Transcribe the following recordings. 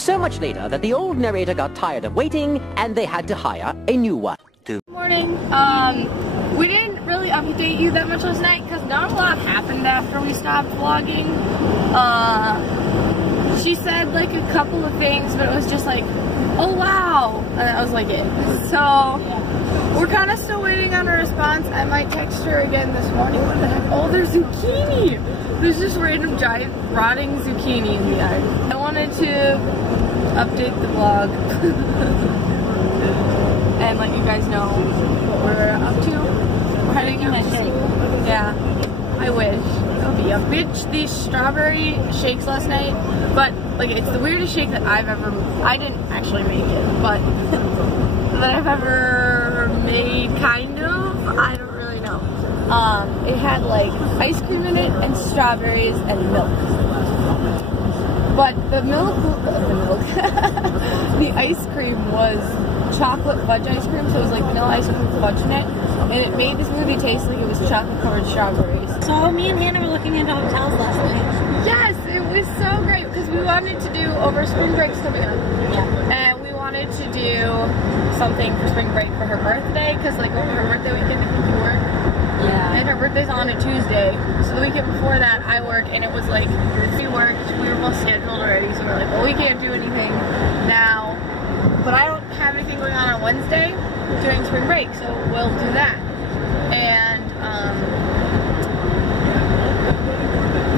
So much later that the old narrator got tired of waiting and they had to hire a new one. Good morning. We didn't really update you that much last night because not a lot happened after we stopped vlogging. She said like a couple of things, but it was just like, oh wow, and that was like it. So we're kind of still waiting on a response. I might text her again this morning. What the heck? Oh, there's zucchini. There's just random giant rotting zucchini in the yard. I wanted to update the vlog and let you guys know what we're up to. We're heading out to school. Yeah, I wish. We had these strawberry shakes last night, but like it's the weirdest shake that I didn't actually make it, but that I've ever made, kind of. I don't really know. It had like ice cream in it and strawberries and milk. But the the ice cream was chocolate fudge ice cream, so it was like vanilla ice cream with fudge in it, and it made the smoothie taste like it was chocolate covered strawberries. So me and Hannah were looking into hotels last night. Yes, it was so great because we wanted to do over spring break's coming up, and we wanted to do something for spring break for her birthday because like over her birthday weekend we can work. Yeah. And her birthday's on a Tuesday, so the weekend before that I work, and it was like we worked, we were both scheduled already, so we were like, well, we can't do anything now, but I don't have anything going on Wednesday during spring break, so we'll do that. And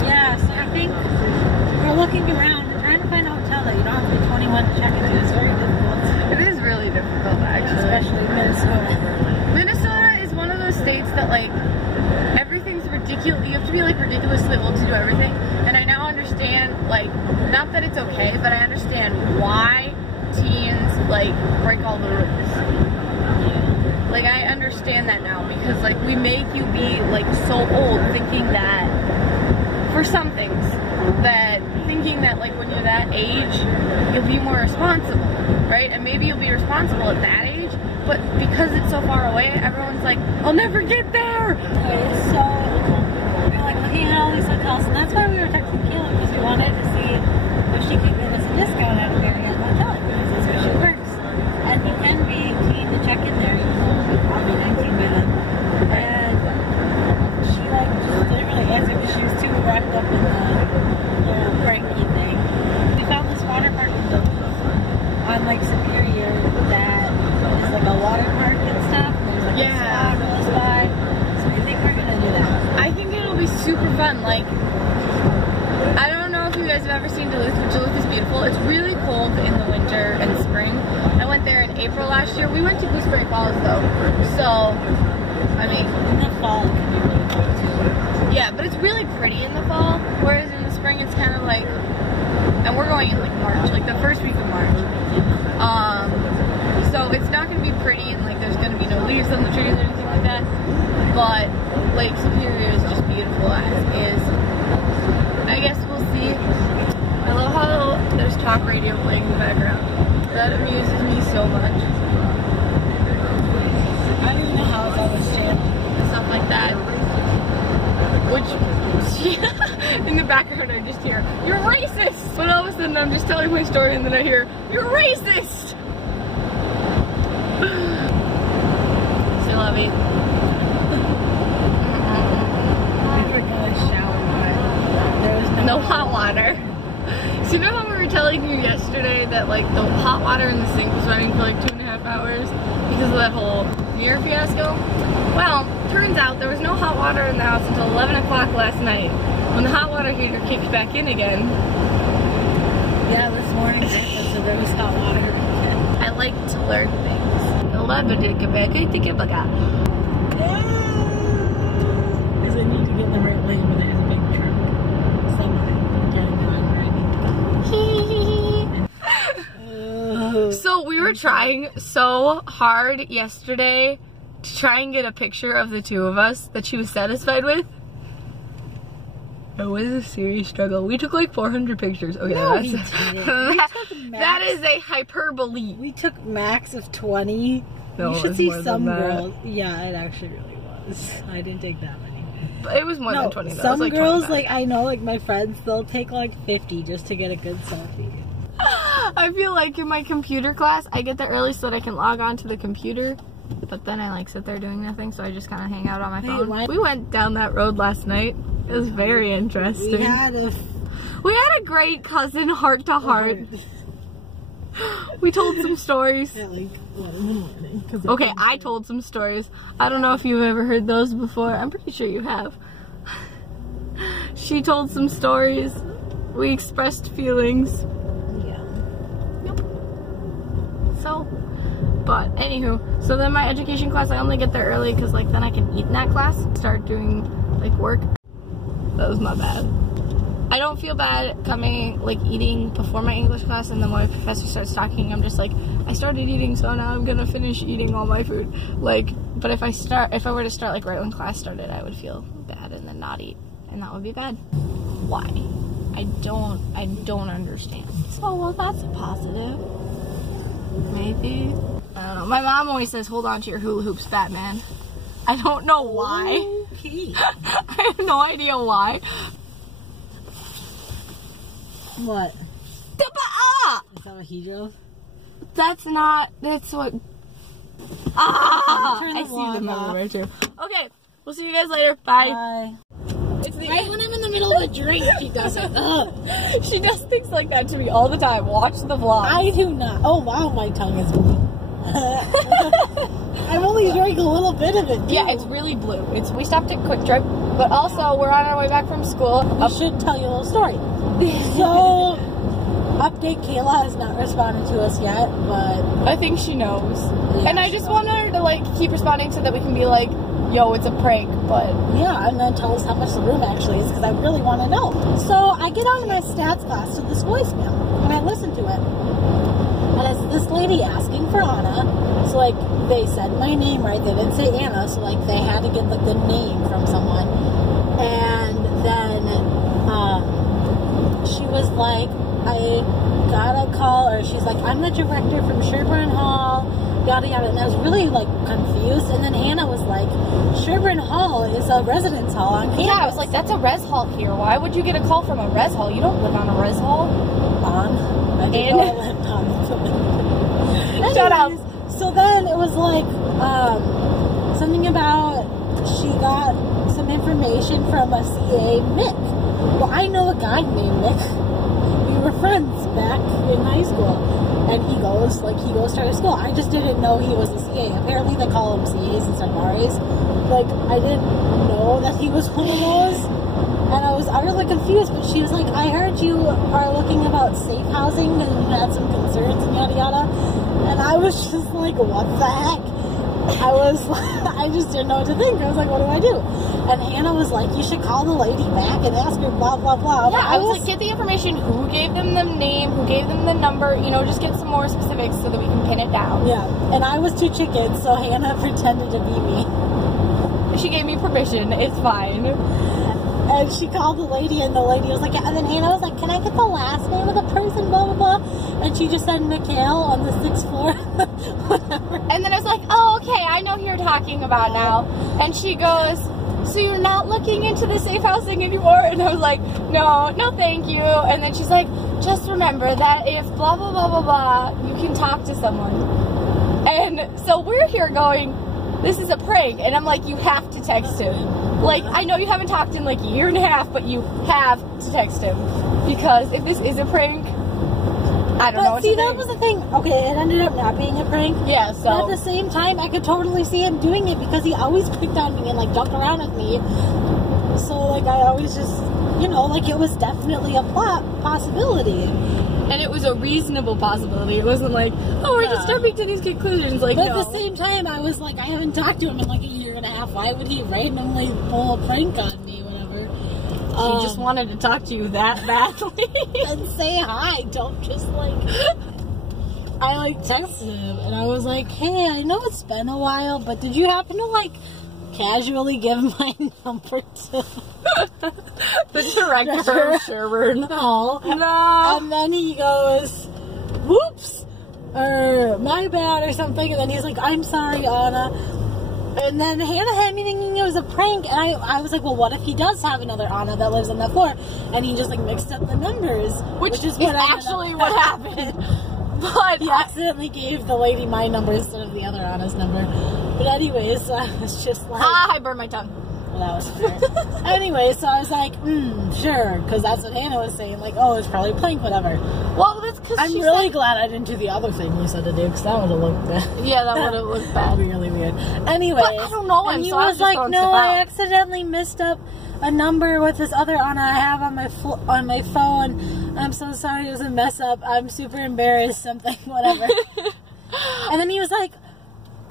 yeah, so I think we're looking around and trying to find a hotel that you don't have to be 21 to check into. It's very difficult. It is really difficult, actually. Especially Minnesota. Minnesota is one of those states that like everything's ridiculous. You have to be like ridiculously old to do everything. And I now understand, like, not that it's okay, but I understand why teens like break all the rules. Like I understand that now because like we make you be like so old thinking that for some things thinking that like when you're that age you'll be more responsible, right? And maybe you'll be responsible at that age, but because it's so far away, everyone's like, I'll never get there. It's so we're like looking at all these hotels, and that's why we were texting Kayla because we wanted to see if she could give us a discount at a Marriott hotel because that's where she works. And you can be 18 to check in there, probably 19 by then. And she like just didn't really answer because she was too wrapped up in the pranky thing. We found this water park on like Superior that is like a water park and stuff. There's like a spa close by. So we think we're gonna do that. I think it'll be super fun. Like, I don't know if you guys have ever seen Duluth, but Duluth is beautiful. It's really cold in the winter and spring. I went there in April last year. We went to Gooseberry Falls though, so I mean, In the fall, it can be really cool too. yeah, but it's really pretty in the fall. Whereas in the spring, it's kind of like, and we're going in like March, like the first week of March. So it's not going to be pretty, and like there's going to be no leaves on the trees or anything like that. But Lake Superior is just beautiful as is. I guess we'll see. I love how there's talk radio playing in the background. That amuses me so much. I don't even know how it's on this channel. Stuff like that. Which, in the background I just hear, you're racist! But all of a sudden I'm just telling my story and then I hear, you're racist! Still love it. We were gonna shower, but there was No hot water. So you know how we were telling you yesterday that like the hot water in the sink was running for like 2.5 hours because of that whole mirror fiasco? Well, turns out there was no hot water in the house until 11 o'clock last night when the hot water heater kicked back in again. Yeah, this morning so there was hot water. I like to learn things. 11 did get back, I think I forgot. Because I need to get in the right lane when it has a big truck. So we were trying so hard yesterday to try and get a picture of the two of us that she was satisfied with. It was a serious struggle. We took like 400 pictures. Okay, no, that's, we didn't. that is a hyperbole. We took max of 20. No, you should see some girls. Yeah, it actually really was. I didn't take that many. But it was more than 20 though. Some it was like girls, 25. like I know, like my friends, they'll take like 50 just to get a good selfie. I I feel like in my computer class, I get there early so that I can log on to the computer. But then I like sit there doing nothing, so I just kind of hang out on my phone. We went down that road last night. It was very interesting. We had a great cousin heart to heart. We told some stories. Okay, I told some stories. I don't know if you've ever heard those before. I'm pretty sure you have. She told some stories. We expressed feelings. Yeah. Yep. So, but anywho, so then my education class, I only get there early because like then I can eat in that class, start doing like work. That was my bad. I don't feel bad coming, like, eating before my English class, and then when my professor starts talking, I'm just like, I started eating, so now I'm gonna finish eating all my food. Like, but if I were to start, like, right when class started, I would feel bad and then not eat, and that would be bad. Why? I don't understand. So, well, that's a positive. Maybe. I don't know. My mom always says, hold on to your hula hoops, Batman. I don't know why. Okay. I have no idea why. What? Is that what he drove? That's not, that's what, I see them everywhere too. Okay, we'll see you guys later. Bye. Bye. It's the right when I'm in the middle of a drink, she does it. She does things like that to me all the time. Watch the vlog. I do not. Oh wow, my tongue is blue. I've only drank a little bit of it too. Yeah, it's really blue. We stopped at Quick Trip, but also we're on our way back from school. We should tell you a little story. So, update, Kayla has not responded to us yet, but I think she knows. Yeah, and I just want her to like keep responding so that we can be like, yo, it's a prank, but yeah, and then tell us how much the room actually is, because I really want to know. So I get on my stats class to this voicemail, and I listen to it, and it's this lady asking for Anna. So like they said my name right, they didn't say Anna, so like they had to get like the name from someone, and then she was like, I got a call, or she's like, I'm the director from Sherburne Hall, yada yada, and I was really like confused. And then Hannah was like, Sherburne Hall is a residence hall on campus. Yeah, I was like, that's a res hall here. Why would you get a call from a res hall? You don't live on a res hall. I didn't know I lived on. Shut up. So then it was like something about she got some information from a CA, Mick. Well, I know a guy named Mick. We were friends back in high school, and he goes to our school. I just didn't know he was a CA. Apparently they call him CAs instead of RAs. Like, I didn't know that he was one of those, and I was utterly confused. But she was like, I heard you are looking about safe housing and you had some concerns and yada yada, and I was just like, what the heck? I just didn't know what to think. I was like, what do I do? And Hannah was like, you should call the lady back and ask her blah, blah, blah. Yeah, I was like, get the information, who gave them the name, who gave them the number, you know, just get some more specifics so that we can pin it down. Yeah, and I was too chicken, so Hannah pretended to be me. She gave me permission, it's fine. And she called the lady, and the lady was like, and then Hannah was like, can I get the last name of the person, blah, blah, blah. And she just said Mikhail on the 6th floor. Whatever. And then I was like, oh, okay, I know who you're talking about now. And she goes, so you're not looking into the safe housing anymore? And I was like, no, thank you. And then she's like, just remember that if blah, blah, blah, blah, blah, you can talk to someone. And so we're here going, this is a prank. And I'm like, you have to text him. Like, I know you haven't talked in like a year and a half, but you have to text him. Because if this is a prank, I don't know what to think. See, that was the thing. Okay, it ended up not being a prank. Yeah, so. But at the same time, I could totally see him doing it because he always picked on me and like jumped around with me. So like I always just, you know, like it was definitely a possibility. And it was a reasonable possibility. It wasn't like, oh, we're just jumping to these conclusions. Like, but at the same time, I was like, I haven't talked to him in like a year and a half. Why would he randomly pull a prank on me? She just wanted to talk to you that badly. And say hi. Don't just like... I like texted him and I was like, hey, I know it's been a while, but did you happen to like casually give my number to the director of Sherburne? No. And then he goes, whoops, or my bad or something, and then he's like, I'm sorry, Anna. And then Hannah had me thinking it was a prank, and I was like, well, what if he does have another Anna that lives on that floor? And he just like mixed up the numbers, which is what actually what happened. But he accidentally gave the lady my number instead of the other Anna's number. But anyways, I was just like... I burned my tongue. Well, that was fair. Anyway, so I was like, sure, because that's what Hannah was saying. Like, oh, it's probably plank, whatever. Well, that's because I'm really glad I didn't do the other thing you said to do, because that would have looked bad. Yeah, that would have looked bad. Really weird. Anyway, but I don't know him, and he so I was was like, just no, I accidentally missed up a number with this other Anna I have on my phone. I'm so sorry, it was a mess up. I'm super embarrassed, something, whatever. And then he was like,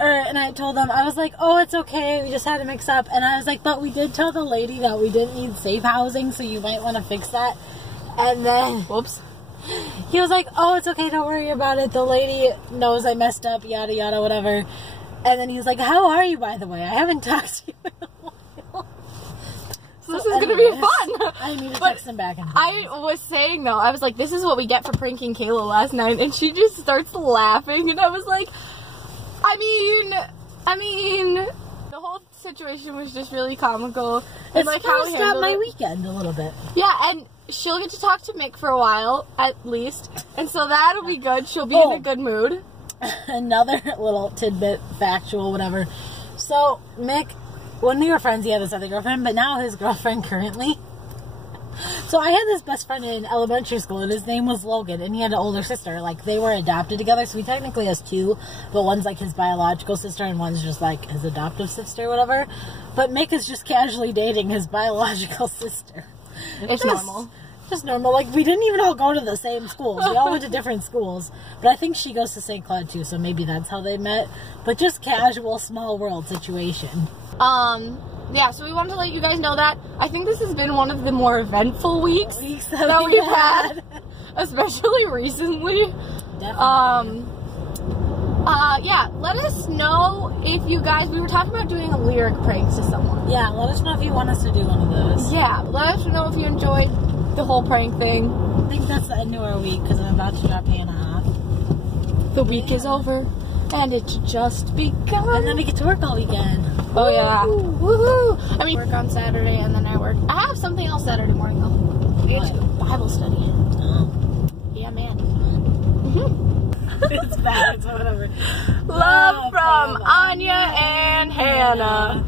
and I told them, I was like, oh, it's okay, we just had to mix up. And I was like, but we did tell the lady that we didn't need safe housing, so you might want to fix that. And then, whoops. He was like, oh, it's okay, don't worry about it. The lady knows I messed up, yada, yada, whatever. And then he was like, how are you, by the way? I haven't talked to you in a while. So this is going to be fun. I need to text him back. I was saying, though, I was like, this is what we get for pranking Kayla last night. And she just starts laughing. And I was like, I mean, the whole situation was just really comical. And It's like how stop my weekend a little bit. Yeah, and she'll get to talk to Mick for a while, at least. And so that'll be good. She'll be in a good mood. Another little tidbit, factual, whatever. So, Mick, when we were friends, he had this other girlfriend, but now his girlfriend currently... So I had this best friend in elementary school, and his name was Logan, and he had an older sister. Like, they were adopted together, so he technically has two, but one's like his biological sister, and one's just like his adoptive sister or whatever. But Mick is just casually dating his biological sister. It's normal. Just normal. Like, we didn't even all go to the same schools. We all went to different schools. But I think she goes to St. Cloud too, so maybe that's how they met. But just casual, small world situation. Yeah, so we wanted to let you guys know that. I think this has been one of the more eventful weeks that we've had. Especially recently. Definitely. Yeah, let us know if you guys, we were talking about doing a lyric prank to someone. Yeah, let us know if you want us to do one of those. Yeah, let us know if you enjoyed the whole prank thing. I think that's the end of our week because I'm about to drop Hannah off. The week is over and it's just begun. And then we get to work all weekend. Oh yeah. Woohoo! I mean, work on Saturday and then I work. I have something else Saturday morning though. We have to Bible study. Yeah, man. It's bad, so whatever. Love from Anya and Hannah.